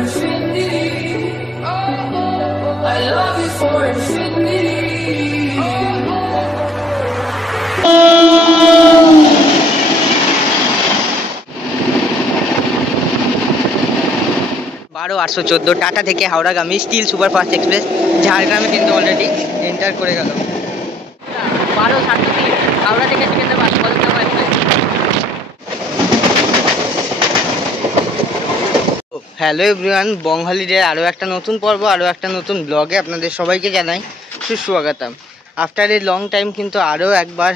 infinity. I love you for infinity. बारो 814 टाटा থেকে হাওড়াগামী still superfast express ঝাড়গ্রামে কিন্তু অলরেডি এন্টার করে গেল। 12:07 হাওড়া থেকে সিকেন্দ্রাবাদ কলকাতা এক্সপ্রেস। হ্যালো এভরিওয়ান, বঙ্গালীদের আরও একটা নতুন পর্ব, আরও একটা নতুন ব্লগে আপনাদের সবাইকে জানাই সুস্বাগতম। আফটার এ লং টাইম কিন্তু আরও একবার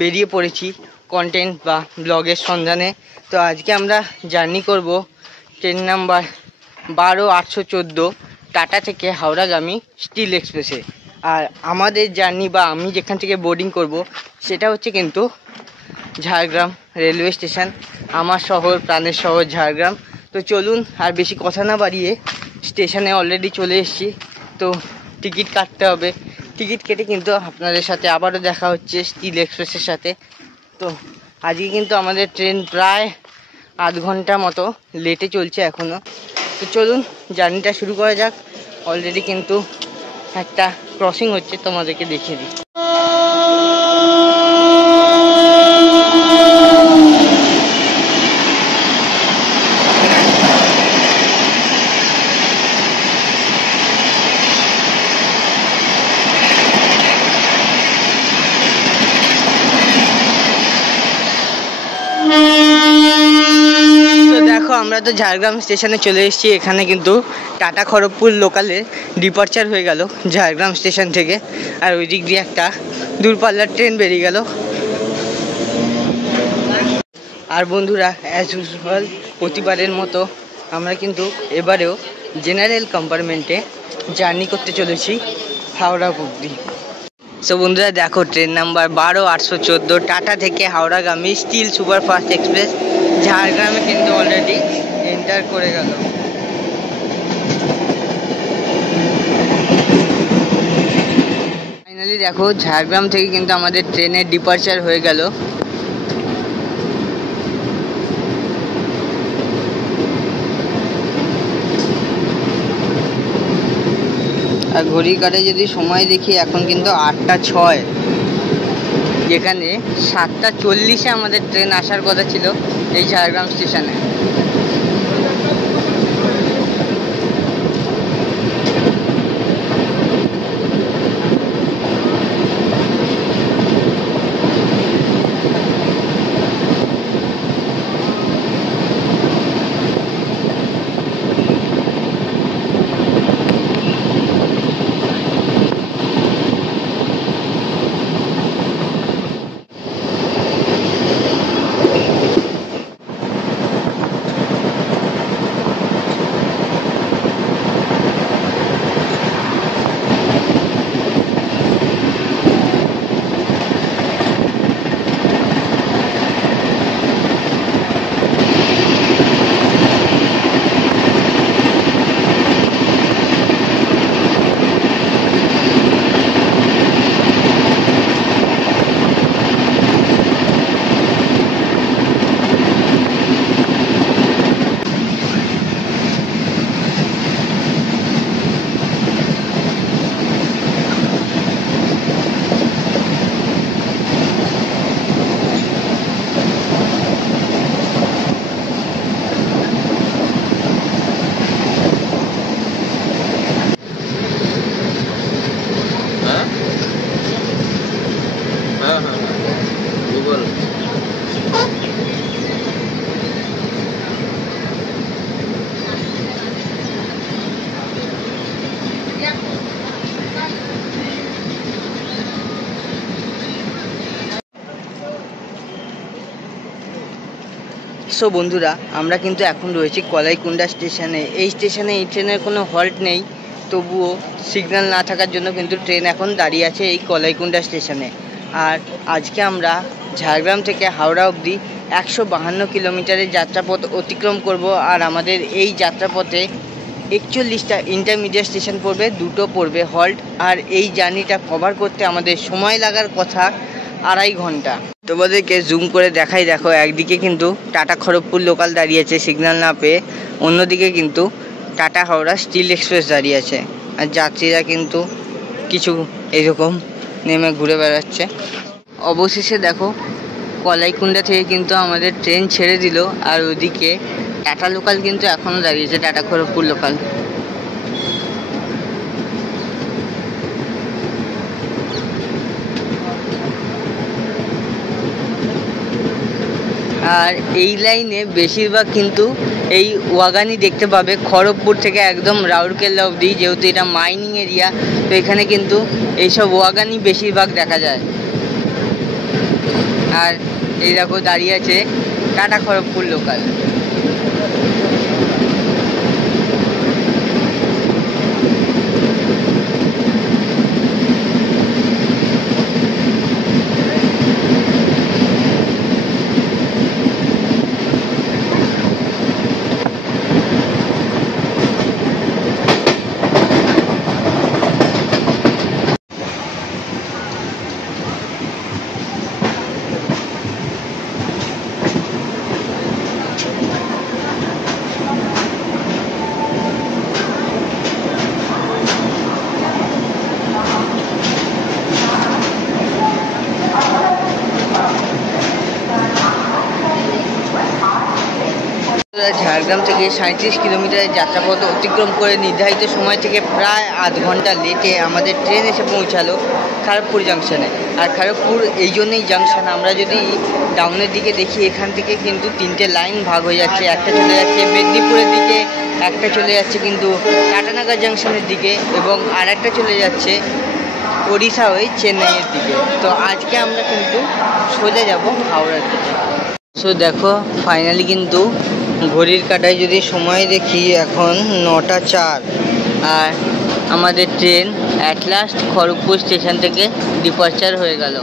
বেরিয়ে পড়েছি কন্টেন্ট বা ব্লগের সন্ধানে। তো আজকে আমরা জার্নি করব ট্রেন নাম্বার 12-814 টাটা থেকে হাওড়াগামী স্টিল এক্সপ্রেসে। আর আমাদের জার্নি বা আমি যেখান থেকে বোর্ডিং করব সেটা হচ্ছে কিন্তু ঝাড়গ্রাম রেলওয়ে স্টেশন, আমার শহর, প্রাণের শহর ঝাড়গ্রাম। তো চলুন আর বেশি কথা না বাড়িয়ে স্টেশনে অলরেডি চলে এসেছি। তো টিকিট কাটতে হবে, টিকিট কেটে কিন্তু আপনাদের সাথে আবারও দেখা হচ্ছে স্টিল এক্সপ্রেসের সাথে। তো আজকে কিন্তু আমাদের ট্রেন প্রায় আধ ঘন্টা মতো লেটে চলছে এখনও। তো চলুন জার্নিটা শুরু করা যাক। অলরেডি কিন্তু একটা ক্রসিং হচ্ছে, তোমাদেরকে দেখিয়ে দিই। আমরা তো ঝাড়গ্রাম স্টেশনে চলে এসেছি। এখানে কিন্তু টাটা খড়গপুর লোকালে ডিপার্চার হয়ে গেল ঝাড়গ্রাম স্টেশন থেকে। আর ওই দিক দিয়ে একটা দূরপাল্লার ট্রেন বেরিয়ে গেল। আর বন্ধুরা, অ্যাজ ইউজুয়াল প্রতিবারের মতো আমরা কিন্তু এবারেও জেনারেল কম্পার্টমেন্টে জার্নি করতে চলেছি হাওড়া অবধি। সো বন্ধুরা দেখো, ট্রেন নাম্বার 12-814 টাটা থেকে হাওড়াগামী স্টিল সুপারফাস্ট এক্সপ্রেস ঝাড়গ্রামে কিন্তু অলরেডি এন্টার করে গেল। ফাইনালি দেখো, ঝাড়গ্রাম থেকে কিন্তু আমাদের ট্রেনের ডিপার্চার হয়ে গেল। আর ঘড়ি কাটে যদি সময় দেখি, এখন কিন্তু 8:06, যেখানে 7:40-এ আমাদের ট্রেন আসার কথা ছিল এই ঝাড়গ্রাম স্টেশনে। সো বন্ধুরা, আমরা কিন্তু এখন রয়েছি কলাইকুণ্ডা স্টেশনে। এই স্টেশনে এই ট্রেনের কোনো হল্ট নেই, তবুও সিগন্যাল না থাকার জন্য কিন্তু ট্রেন এখন দাঁড়িয়ে আছে এই কলাইকুণ্ডা স্টেশনে। আর আজকে আমরা ঝাড়গ্রাম থেকে হাওড়া অবধি 152 কিলোমিটারের যাত্রাপথ অতিক্রম করব। আর আমাদের এই যাত্রাপথে 41টা ইন্টারমিডিয়েট স্টেশন পড়বে, 2টো পড়বে হল্ট। আর এই জার্নিটা কভার করতে আমাদের সময় লাগার কথা 2.5 ঘন্টা। তোমাদেরকে জুম করে দেখাই, দেখো একদিকে কিন্তু টাটা খড়গপুর লোকাল দাঁড়িয়েছে সিগন্যাল না পেয়ে, অন্যদিকে কিন্তু টাটা হাওড়া স্টিল এক্সপ্রেস দাঁড়িয়ে আছে, আর যাত্রীরা কিন্তু কিছু এইরকম নেমে ঘুরে বেড়াচ্ছে। অবশেষে দেখো কলাইকুণ্ডা থেকে কিন্তু আমাদের ট্রেন ছেড়ে দিল, আর ওদিকে টাটা লোকাল কিন্তু এখনও দাঁড়িয়েছে, টাটা খড়গপুর লোকাল। আর এই লাইনে বেশিরভাগ কিন্তু এই ওয়াগানই দেখতে পাবে, খড়গপুর থেকে একদম রাউরকেল্লা অবধি, যেহেতু এটা মাইনিং এরিয়া, তো এখানে কিন্তু এইসব ওয়াগানই বেশিরভাগ দেখা যায়। আর এই দেখো দাঁড়িয়ে আছে টাটা খড়গপুর লোকাল। ঝাড়গ্রাম থেকে 37 কিলোমিটারের যাত্রাপথ অতিক্রম করে নির্ধারিত সময় থেকে প্রায় আধ ঘন্টা লেটে আমাদের ট্রেন এসে পৌঁছালো খড়গপুর জাংশনে। আর খড়গপুর এই জন্যই জাংশন, আমরা যদি ডাউনের দিকে দেখি এখান থেকে কিন্তু 3টে লাইন ভাগ হয়ে যাচ্ছে, একটা চলে যাচ্ছে মেদিনীপুরের দিকে, একটা চলে যাচ্ছে কিন্তু টাটানগর জাংশনের দিকে, এবং আর একটা চলে যাচ্ছে ওড়িশা হয়ে চেন্নাইয়ের দিকে। তো আজকে আমরা কিন্তু সোজা যাব হাওড়ার দিকে। সো দেখো ফাইনালি কিন্তু ঘড়ির কাঁটায় যদি সময় দেখি এখন 9টা 4, আর আমাদের train at last Kharagpur station থেকে ডিপারচার হয়ে গেল।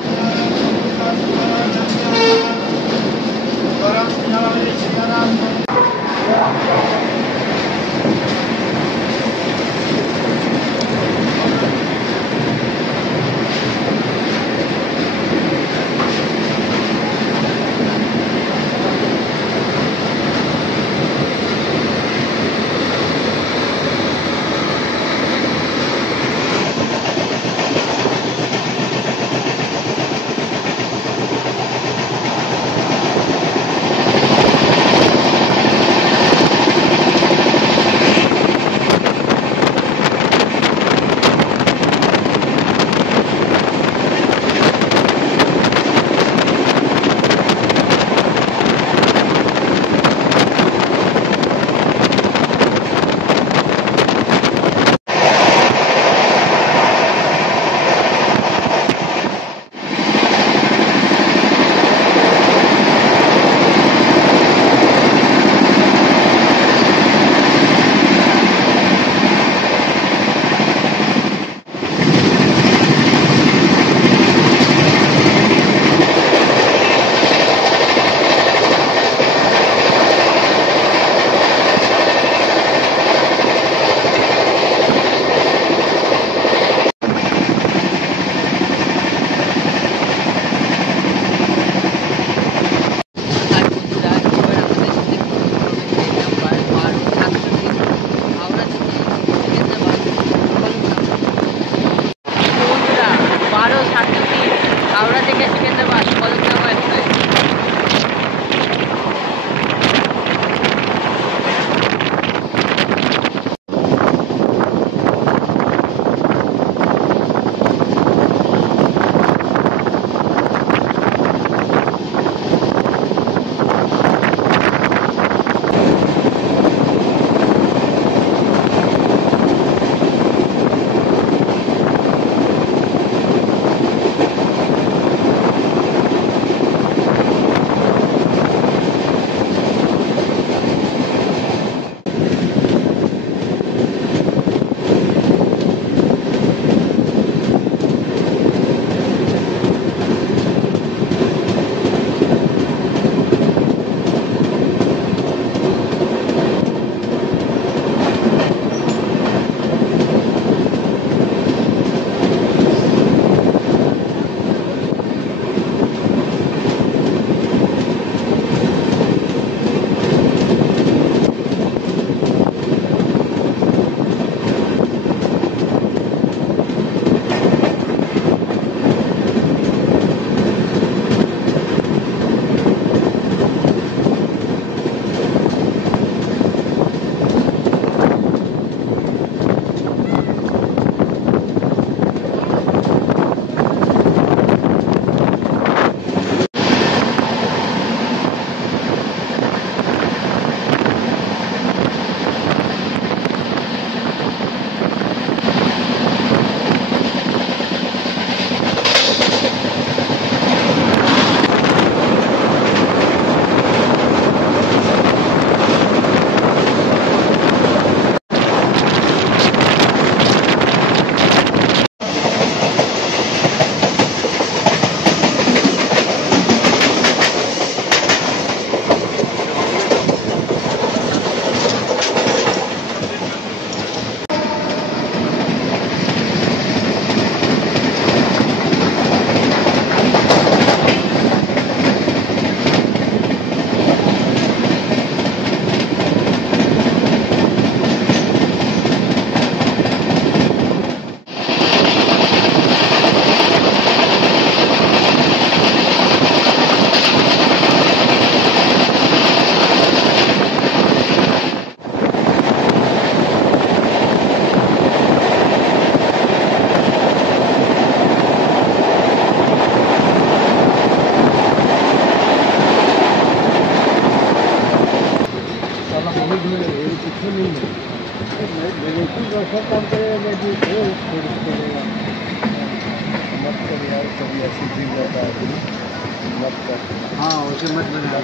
हाँ उसे मत बना,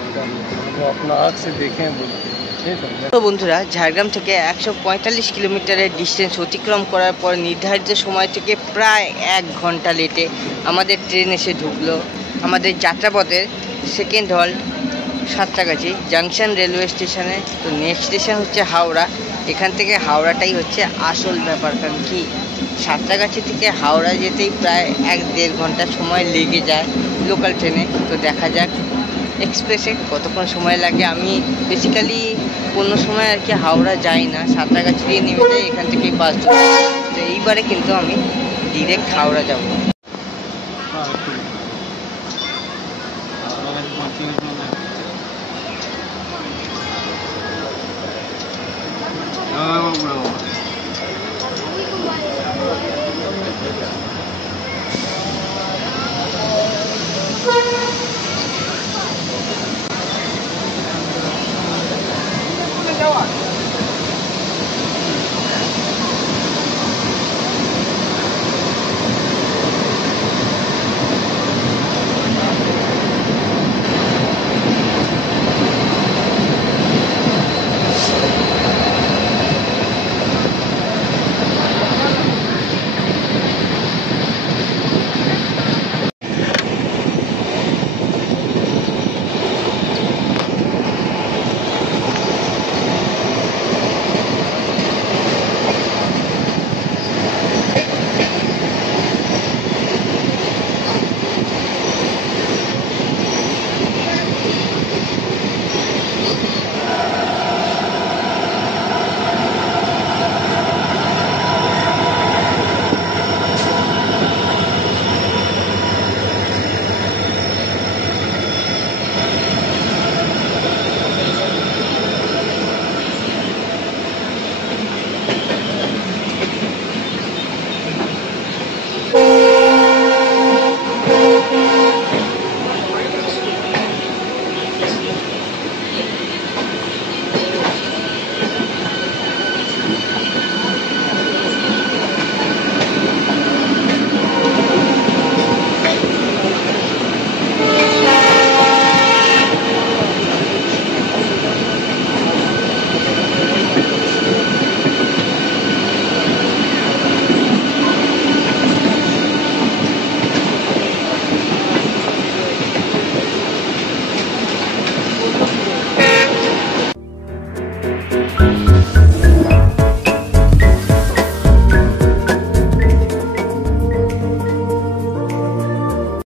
वो अपना आँख से देखें। তো বন্ধুরা, ঝাড়গ্রাম থেকে 145 কিলোমিটারের ডিস্টেন্স অতিক্রম করার পর নির্ধারিত সময় থেকে প্রায় 1 ঘন্টা লেটে আমাদের ট্রেন এসে ঢুকলো আমাদের যাত্রাপথের second halt Santragachi junction railway স্টেশনে। তো নেক্সট স্টেশন হচ্ছে হাওড়া। এখান থেকে হাওড়াটাই হচ্ছে আসল ব্যাপার, কারণ কি সাঁতরাগাছি থেকে হাওড়া যেতেই প্রায় 1-1.5 ঘন্টা সময় লেগে যায় লোকাল ট্রেনে। তো দেখা যাক এক্সপ্রেসে কতক্ষণ সময় লাগে। আমি বেসিক্যালি কোনো সময় আর কি হাওড়া যাই না, সাঁতরাগাছি দিয়ে নেমে যাই, এখান থেকেই বাস ধরি। তো এইবারে কিন্তু আমি ডিরেক্ট হাওড়া যাব।